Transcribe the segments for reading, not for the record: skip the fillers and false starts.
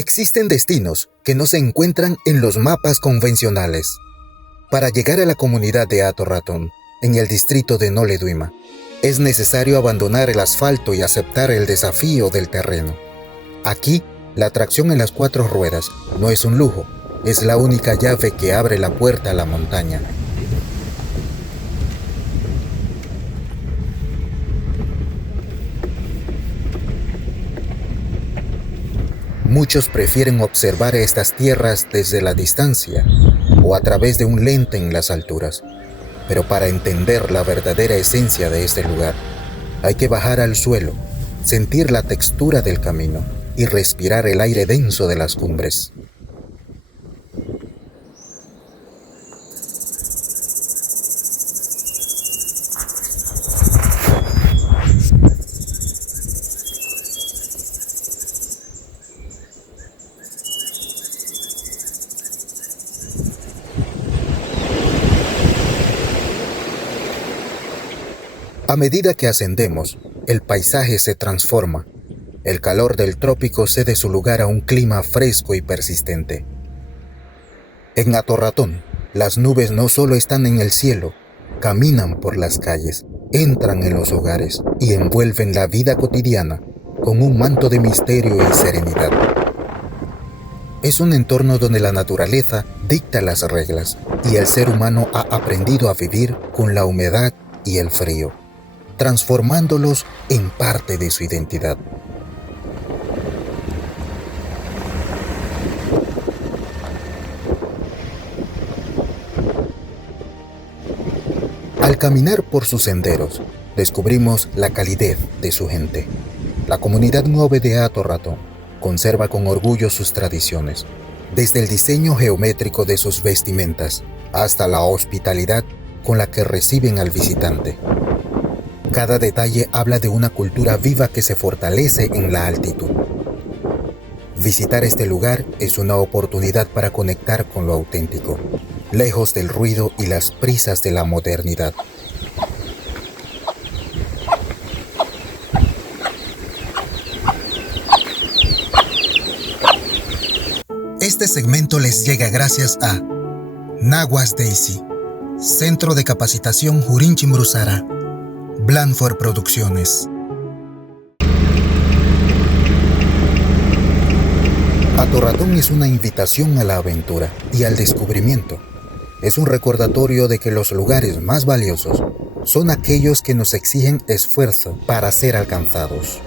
Existen destinos que no se encuentran en los mapas convencionales. Para llegar a la comunidad de Hato Ratón, en el distrito de Noleduima, es necesario abandonar el asfalto y aceptar el desafío del terreno. Aquí, la tracción en las 4 ruedas no es un lujo, es la única llave que abre la puerta a la montaña. Muchos prefieren observar estas tierras desde la distancia o a través de un lente en las alturas. Pero para entender la verdadera esencia de este lugar, hay que bajar al suelo, sentir la textura del camino y respirar el aire denso de las cumbres. A medida que ascendemos, el paisaje se transforma. El calor del trópico cede su lugar a un clima fresco y persistente. En Hato Ratón, las nubes no solo están en el cielo, caminan por las calles, entran en los hogares y envuelven la vida cotidiana con un manto de misterio y serenidad. Es un entorno donde la naturaleza dicta las reglas y el ser humano ha aprendido a vivir con la humedad y el frío, transformándolos en parte de su identidad. Al caminar por sus senderos, descubrimos la calidez de su gente. La comunidad noble de Hato Ratón conserva con orgullo sus tradiciones, desde el diseño geométrico de sus vestimentas hasta la hospitalidad con la que reciben al visitante. Cada detalle habla de una cultura viva que se fortalece en la altitud. Visitar este lugar es una oportunidad para conectar con lo auténtico, lejos del ruido y las prisas de la modernidad. Este segmento les llega gracias a Naguas Daisy, Centro de Capacitación Jurín Chimbruzara, Blandford Producciones. Hato Ratón es una invitación a la aventura y al descubrimiento. Es un recordatorio de que los lugares más valiosos son aquellos que nos exigen esfuerzo para ser alcanzados.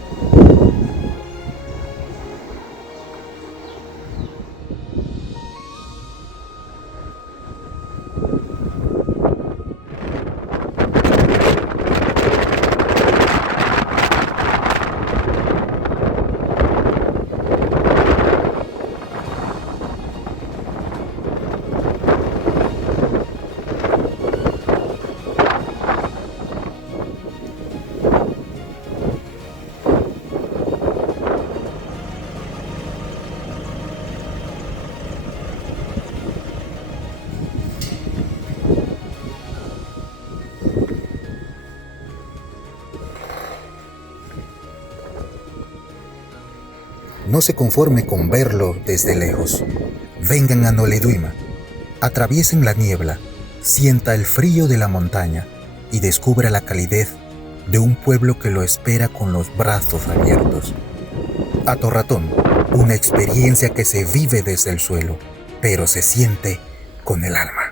No se conforme con verlo desde lejos. Vengan a Noleduima, atraviesen la niebla, sienta el frío de la montaña y descubra la calidez de un pueblo que lo espera con los brazos abiertos. Hato Ratón, una experiencia que se vive desde el suelo, pero se siente con el alma.